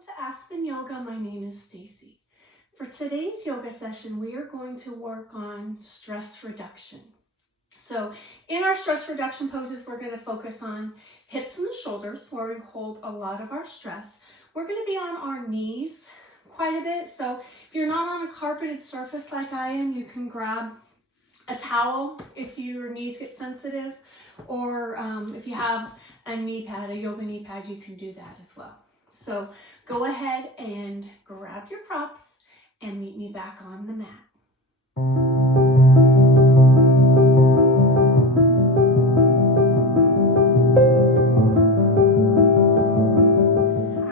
to Aspen Yoga. My name is Stacie. For today's yoga session, we are going to work on stress reduction. So in our stress reduction poses, we're going to focus on hips and the shoulders where we hold a lot of our stress. We're going to be on our knees quite a bit. So if you're not on a carpeted surface like I am, you can grab a towel if your knees get sensitive, or if you have a knee pad, a yoga knee pad, you can do that as well. So go ahead and grab your props and meet me back on the mat.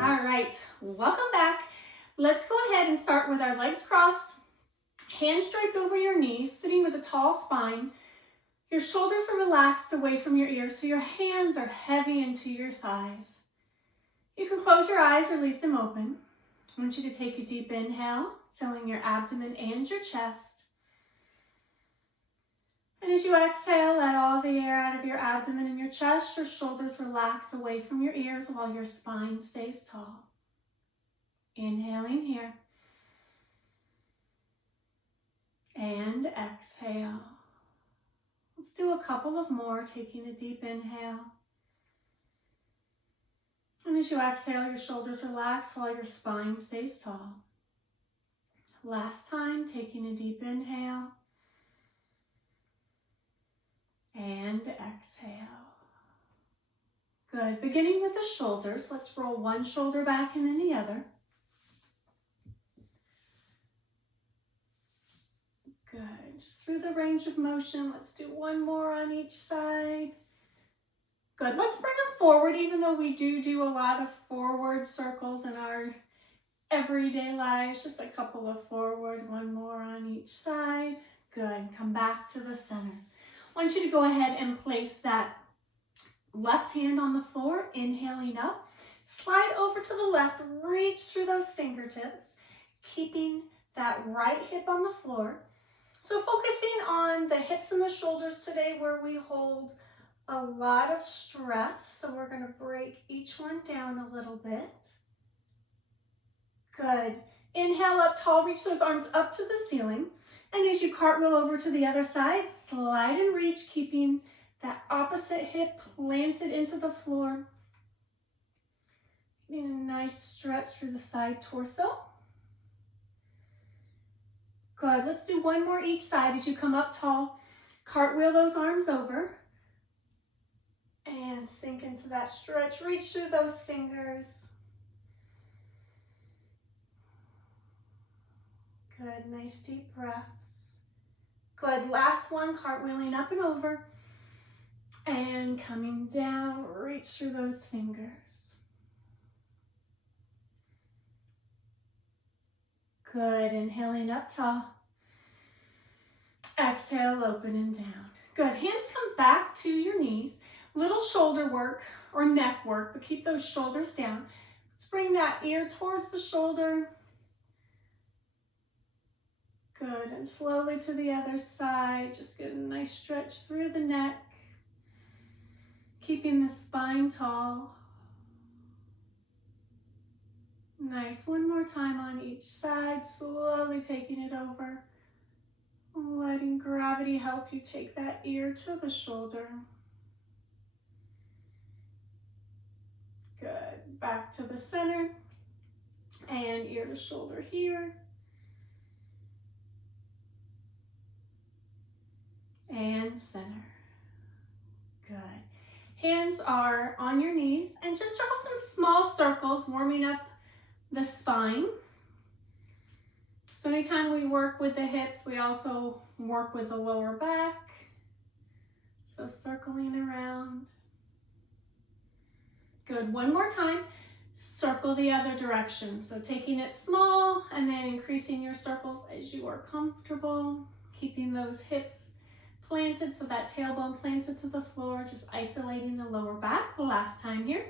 All right, welcome back. Let's go ahead and start with our legs crossed, hands draped over your knees, sitting with a tall spine. Your shoulders are relaxed away from your ears, so your hands are heavy into your thighs. You can close your eyes or leave them open. I want you to take a deep inhale, filling your abdomen and your chest. And as you exhale, let all the air out of your abdomen and your chest. Your shoulders relax away from your ears while your spine stays tall. Inhaling here. And exhale. Let's do a couple of more, taking a deep inhale. And as you exhale, your shoulders relax while your spine stays tall. Last time, taking a deep inhale. And exhale. Good. Beginning with the shoulders, let's roll one shoulder back and then the other. Good. Just through the range of motion, let's do one more on each side. Good. Let's bring them forward, even though we do a lot of forward circles in our everyday lives. Just a couple of forward, one more on each side. Good. Come back to the center. I want you to go ahead and place that left hand on the floor, inhaling up. Slide over to the left, reach through those fingertips, keeping that right hip on the floor. So focusing on the hips and the shoulders today where we hold a lot of stress. So we're going to break each one down a little bit. Good. Inhale up tall, reach those arms up to the ceiling. And as you cartwheel over to the other side, slide and reach, keeping that opposite hip planted into the floor. Getting a nice stretch through the side torso. Good. Let's do one more each side as you come up tall. Cartwheel those arms over. And sink into that stretch. Reach through those fingers. Good. Nice deep breaths. Good. Last one. Cartwheeling up and over. And coming down. Reach through those fingers. Good. Inhaling up tall. Exhale, open and down. Good. Hands come back to your knees. Little shoulder work or neck work, but keep those shoulders down. Let's bring that ear towards the shoulder. Good. And slowly to the other side. Just get a nice stretch through the neck. Keeping the spine tall. Nice. One more time on each side. Slowly taking it over. Letting gravity help you take that ear to the shoulder. Good. Back to the center. And ear to shoulder here. And center. Good. Hands are on your knees and just draw some small circles, warming up the spine. So anytime we work with the hips, we also work with the lower back. So circling around. Good. One more time. Circle the other direction. So taking it small and then increasing your circles as you are comfortable. Keeping those hips planted, so that tailbone planted to the floor. Just isolating the lower back. Last time here.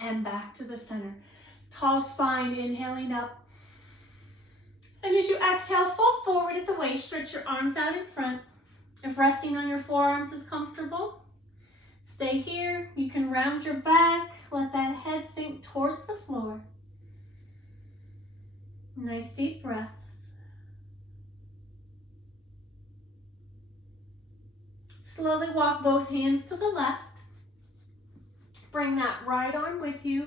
And back to the center. Tall spine, inhaling up. And as you exhale, fold forward at the waist, stretch your arms out in front. If resting on your forearms is comfortable, stay here. You can round your back, let that head sink towards the floor. Nice deep breaths. Slowly walk both hands to the left. Bring that right arm with you.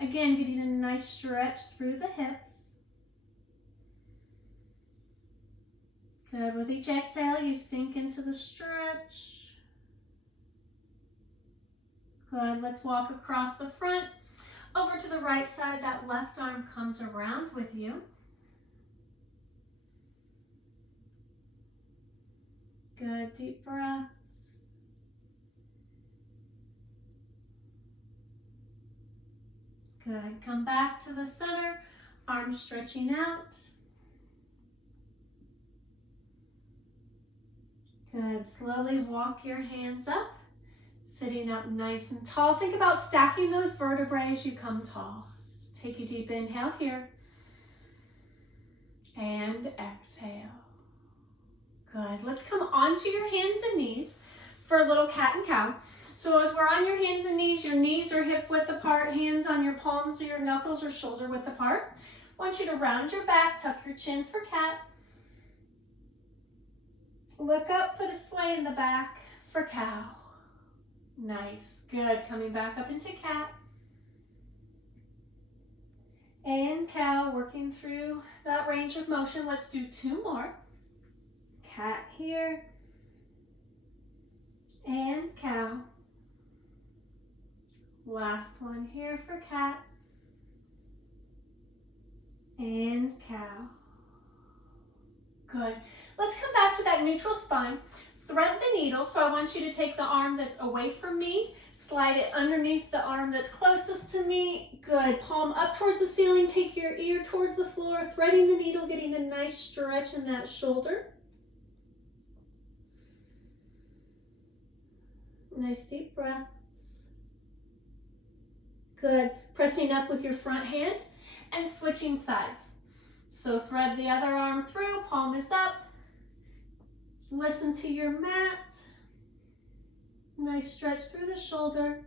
Again, getting a nice stretch through the hips. Good. With each exhale, you sink into the stretch. Good. Let's walk across the front. Over to the right side. That left arm comes around with you. Good. Deep breaths. Good. Come back to the center. Arms stretching out. Good. Slowly walk your hands up. Sitting up nice and tall. Think about stacking those vertebrae as you come tall. Take a deep inhale here. And exhale. Good. Let's come onto your hands and knees for a little cat and cow. So as we're on your hands and knees are hip width apart, hands on your palms or your knuckles or shoulder width apart. I want you to round your back, tuck your chin for cat. Look up, put a sway in the back for cow. Nice, good. Coming back up into cat. And cow, working through that range of motion. Let's do two more. Cat here. And cow. Last one here for cat. And cow. Good. Let's come back to that neutral spine. Thread the needle, so I want you to take the arm that's away from me, slide it underneath the arm that's closest to me. Good. Palm up towards the ceiling, take your ear towards the floor, threading the needle, getting a nice stretch in that shoulder. Nice deep breaths. Good. Pressing up with your front hand and switching sides. So thread the other arm through, palm is up. Listen to your mat. Nice stretch through the shoulder.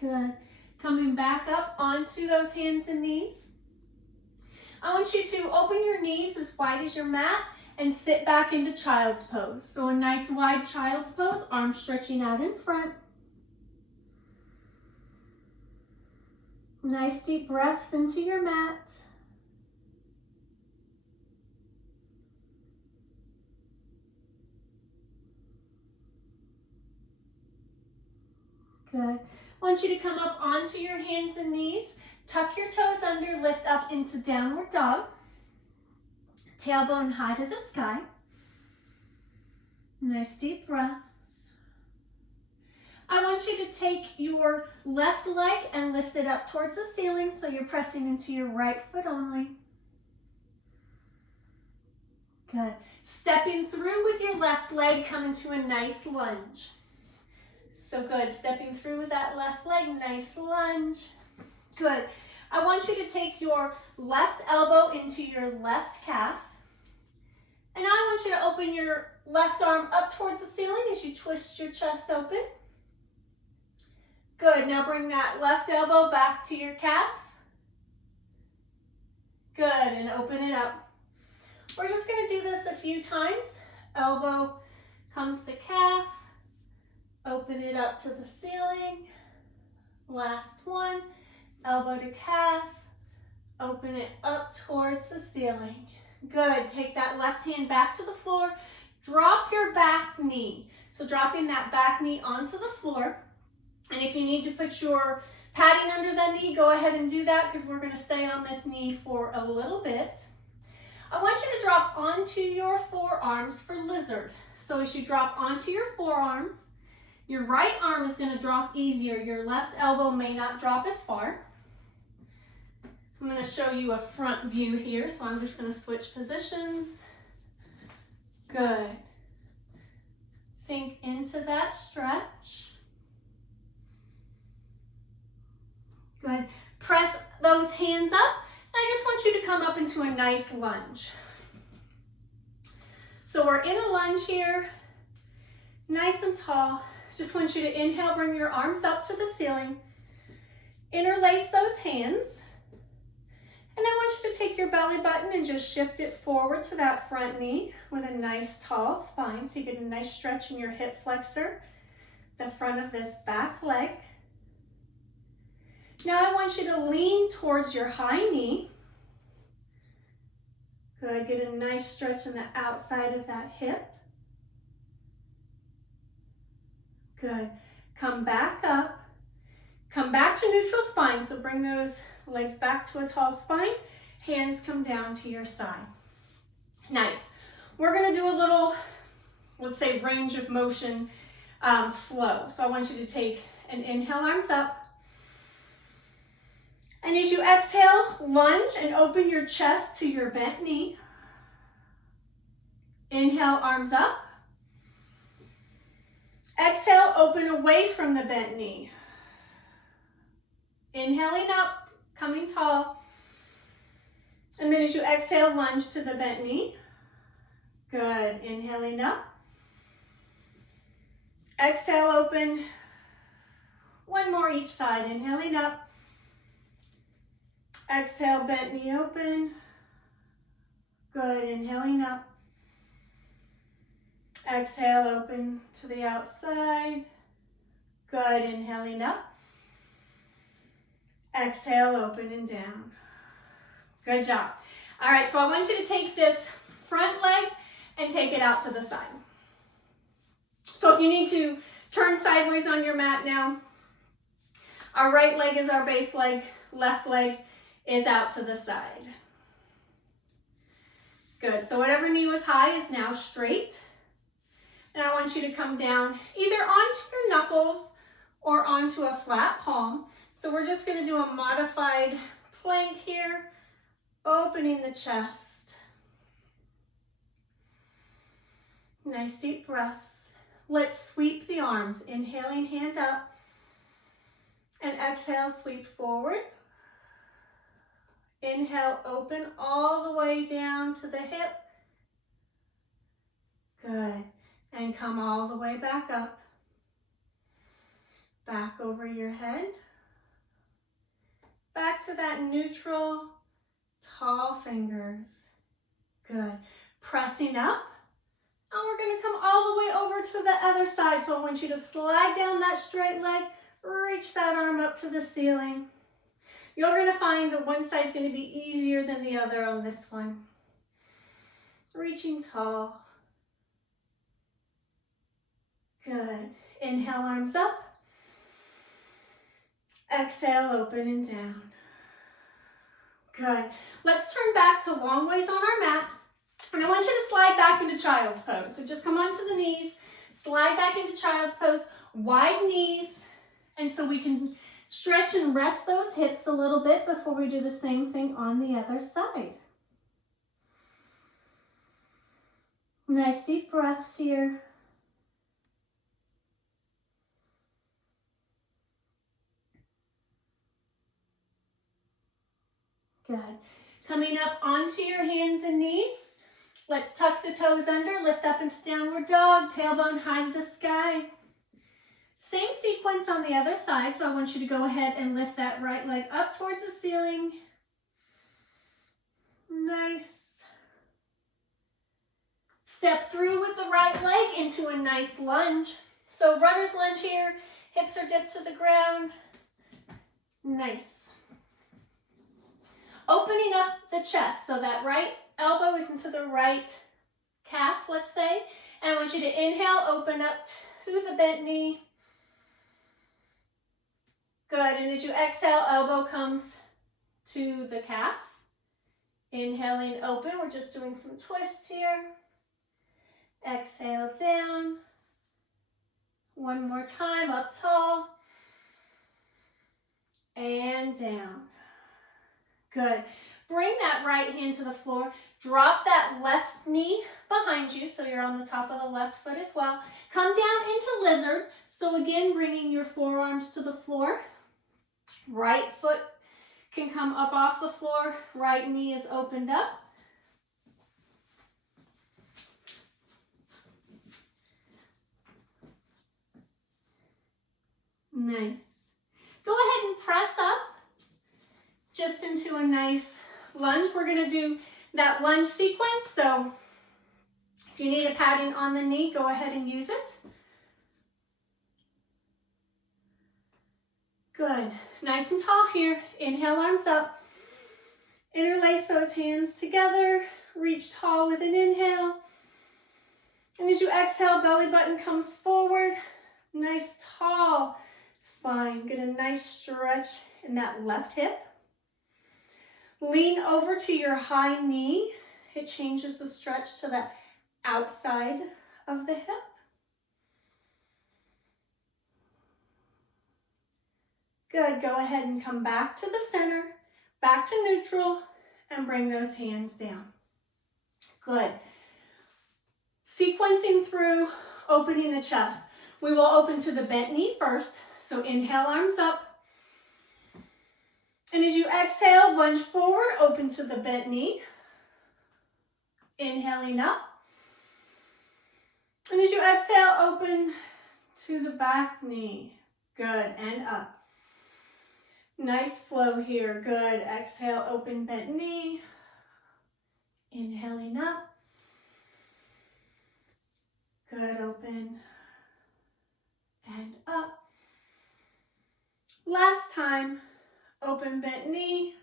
Good. Coming back up onto those hands and knees. I want you to open your knees as wide as your mat and sit back into child's pose. So a nice wide child's pose, arms stretching out in front. Nice deep breaths into your mat. Good. I want you to come up onto your hands and knees. Tuck your toes under, lift up into downward dog. Tailbone high to the sky. Nice deep breaths. I want you to take your left leg and lift it up towards the ceiling so you're pressing into your right foot only. Good. Stepping through with your left leg, come into a nice lunge. So good. Stepping through with that left leg, nice lunge. Good. I want you to take your left elbow into your left calf. And I want you to open your left arm up towards the ceiling as you twist your chest open. Good. Now bring that left elbow back to your calf. Good. And open it up. We're just going to do this a few times. Elbow comes to calf. Open it up to the ceiling. Last one. Elbow to calf. Open it up towards the ceiling. Good. Take that left hand back to the floor. Drop your back knee. So dropping that back knee onto the floor. And if you need to put your padding under that knee, go ahead and do that because we're going to stay on this knee for a little bit. I want you to drop onto your forearms for lizard. So as you drop onto your forearms, your right arm is going to drop easier. Your left elbow may not drop as far. I'm going to show you a front view here, so I'm just going to switch positions. Good. Sink into that stretch. Good. Press those hands up. I just want you to come up into a nice lunge. So we're in a lunge here, nice and tall. Just want you to inhale, bring your arms up to the ceiling. Interlace those hands. And I want you to take your belly button and just shift it forward to that front knee with a nice tall spine. So you get a nice stretch in your hip flexor, the front of this back leg. Now I want you to lean towards your high knee. Good, get a nice stretch in the outside of that hip. Good, come back up. Come back to neutral spine, so bring those legs back to a tall spine. Hands come down to your side. Nice. We're gonna do a little, let's say, range of motion flow. So I want you to take an inhale, arms up. And as you exhale, lunge and open your chest to your bent knee. Inhale, arms up. Exhale, open away from the bent knee. Inhaling up, coming tall. And then as you exhale, lunge to the bent knee. Good, inhaling up. Exhale, open. One more each side, inhaling up. Exhale, bent knee open. Good, inhaling up. Exhale, open to the outside. Good, inhaling up. Exhale, open and down. Good job. All right, so I want you to take this front leg and take it out to the side. So if you need to turn sideways on your mat now, our right leg is our base leg, left leg is out to the side. Good, so whatever knee was high is now straight. And I want you to come down either onto your knuckles or onto a flat palm. So we're just gonna do a modified plank here, opening the chest. Nice deep breaths. Let's sweep the arms, inhaling, hand up, and exhale, sweep forward. Inhale, open all the way down to the hip. Good. And come all the way back up. Back over your head. Back to that neutral, tall fingers. Good. Pressing up. And we're going to come all the way over to the other side. So I want you to slide down that straight leg. Reach that arm up to the ceiling. You're going to find that one side's going to be easier than the other on this one. Reaching tall. Good. Inhale, arms up. Exhale, open and down. Good. Let's turn back to long ways on our mat. And I want you to slide back into child's pose. So just come onto the knees, slide back into child's pose, wide knees. And so we can stretch and rest those hips a little bit before we do the same thing on the other side. Nice deep breaths here. Good. Coming up onto your hands and knees. Let's tuck the toes under, lift up into downward dog, tailbone high to the sky. Same sequence on the other side, so I want you to go ahead and lift that right leg up towards the ceiling. Nice. Step through with the right leg into a nice lunge. So runner's lunge here, hips are dipped to the ground. Nice. Opening up the chest, so that right elbow is into the right calf, let's say. And I want you to inhale, open up to the bent knee. Good, and as you exhale, elbow comes to the calf. Inhaling, open, we're just doing some twists here. Exhale, down. One more time, up tall. And down. Good. Bring that right hand to the floor. Drop that left knee behind you so you're on the top of the left foot as well. Come down into lizard. So again, bringing your forearms to the floor. Right foot can come up off the floor. Right knee is opened up. Nice. Go ahead and press up just into a nice lunge. We're going to do that lunge sequence. So if you need a padding on the knee, go ahead and use it. Good. Nice and tall here. Inhale, arms up. Interlace those hands together. Reach tall with an inhale. And as you exhale, belly button comes forward. Nice tall spine. Get a nice stretch in that left hip. Lean over to your high knee. It changes the stretch to the outside of the hip. Good. Go ahead and come back to the center, back to neutral, and bring those hands down. Good. Sequencing through opening the chest. We will open to the bent knee first. So inhale, arms up. And as you exhale, lunge forward, open to the bent knee. Inhaling up. And as you exhale, open to the back knee. Good, and up. Nice flow here. Good. Exhale, open, bent knee. Inhaling up. Good, open. And up. Last time, open, bent knee.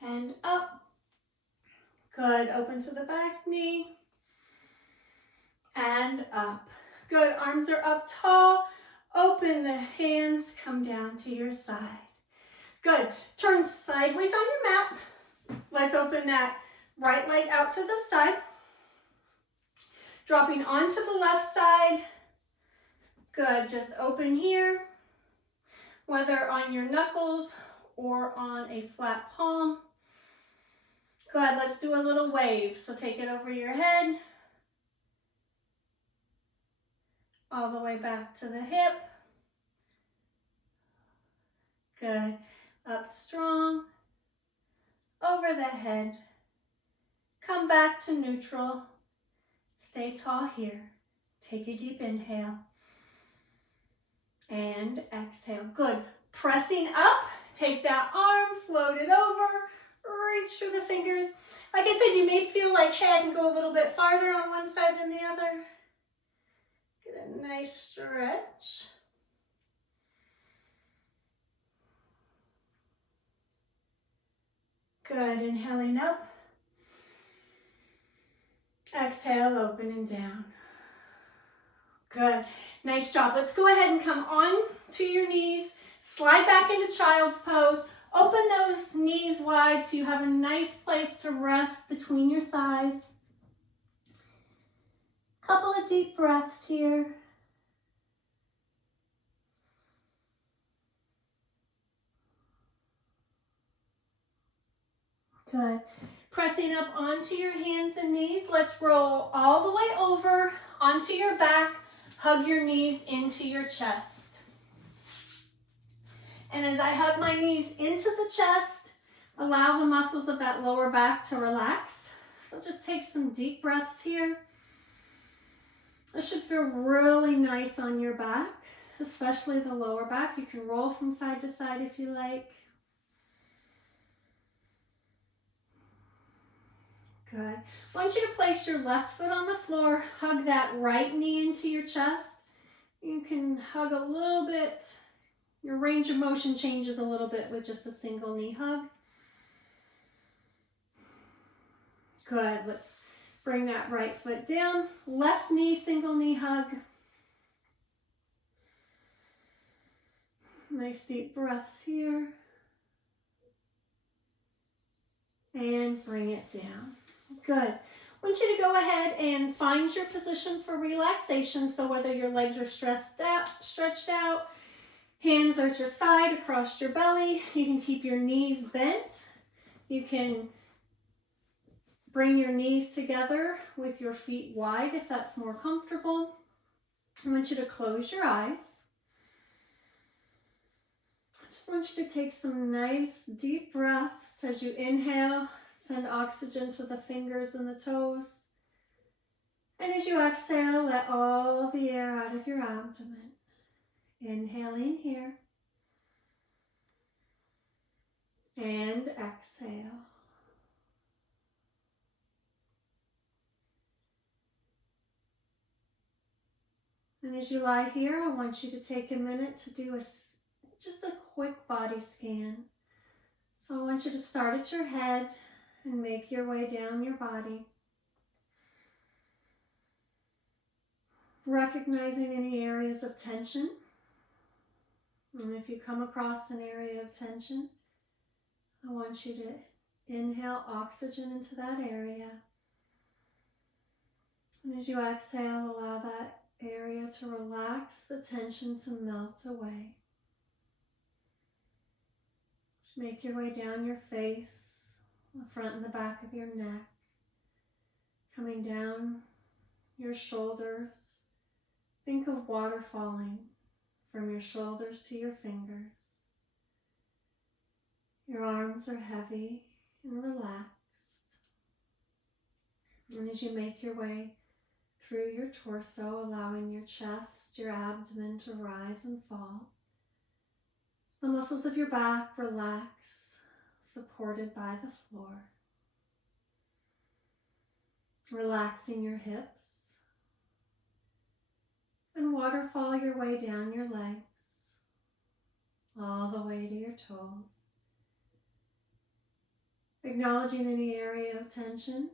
And up. Good, open to the back knee. And up. Good, arms are up tall. Open the hands, come down to your side. Good. Turn sideways on your mat. Let's open that right leg out to the side. Dropping onto the left side. Good. Just open here, whether on your knuckles or on a flat palm. Good. Let's do a little wave. So take it over your head. All the way back to the hip. Good. Up strong. Over the head. Come back to neutral. Stay tall here. Take a deep inhale. And exhale. Good. Pressing up. Take that arm. Float it over. Reach through the fingers. Like I said, you may feel like, hey, I can go a little bit farther on one side than the other. Get a nice stretch. Good. Inhaling up. Exhale, open and down. Good. Nice job. Let's go ahead and come on to your knees. Slide back into child's pose. Open those knees wide so you have a nice place to rest between your thighs. Couple of deep breaths here. Good. Pressing up onto your hands and knees. Let's roll all the way over onto your back. Hug your knees into your chest. And as I hug my knees into the chest, allow the muscles of that lower back to relax. So just take some deep breaths here. This should feel really nice on your back, especially the lower back. You can roll from side to side if you like. Good. I want you to place your left foot on the floor. Hug that right knee into your chest. You can hug a little bit. Your range of motion changes a little bit with just a single knee hug. Good. Let's bring that right foot down. Left knee, single knee hug. Nice deep breaths here. And bring it down. Good. I want you to go ahead and find your position for relaxation. So whether your legs are stretched out, hands are at your side, across your belly, you can keep your knees bent. You can bring your knees together with your feet wide if that's more comfortable. I want you to close your eyes. I just want you to take some nice deep breaths as you inhale. Send oxygen to the fingers and the toes. And as you exhale, let all the air out of your abdomen. Inhale in here. And exhale. And as you lie here, I want you to take a minute to do just a quick body scan. So I want you to start at your head and make your way down your body. Recognizing any areas of tension. And if you come across an area of tension, I want you to inhale oxygen into that area. And as you exhale, allow that area to relax, the tension to melt away. Just make your way down your face, the front and the back of your neck, coming down your shoulders. Think of water falling from your shoulders to your fingers. Your arms are heavy and relaxed. And as you make your way through your torso, allowing your chest, your abdomen to rise and fall, the muscles of your back relax, supported by the floor. Relaxing your hips. And waterfall your way down your legs, all the way to your toes. Acknowledging any area of tension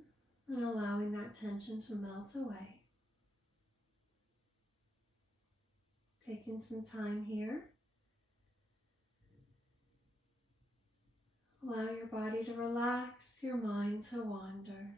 and allowing that tension to melt away. Taking some time here. Allow your body to relax, your mind to wander.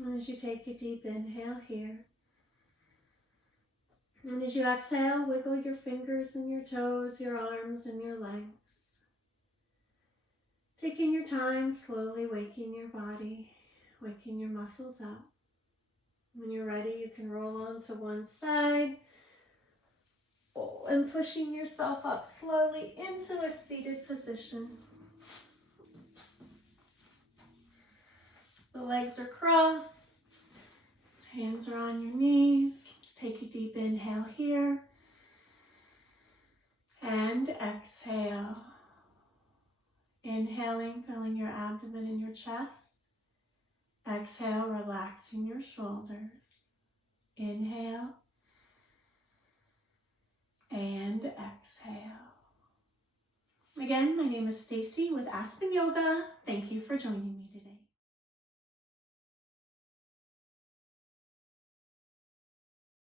And as you take a deep inhale here, and as you exhale, wiggle your fingers and your toes, your arms and your legs. Taking your time, slowly waking your body, waking your muscles up. When you're ready, you can roll onto one side and pushing yourself up slowly into a seated position. The legs are crossed, hands are on your knees. Let's take a deep inhale here and exhale. Inhaling, filling your abdomen and your chest. Exhale, relaxing your shoulders. Inhale and exhale. Again, my name is Stacie with Aspen Yoga. Thank you for joining me.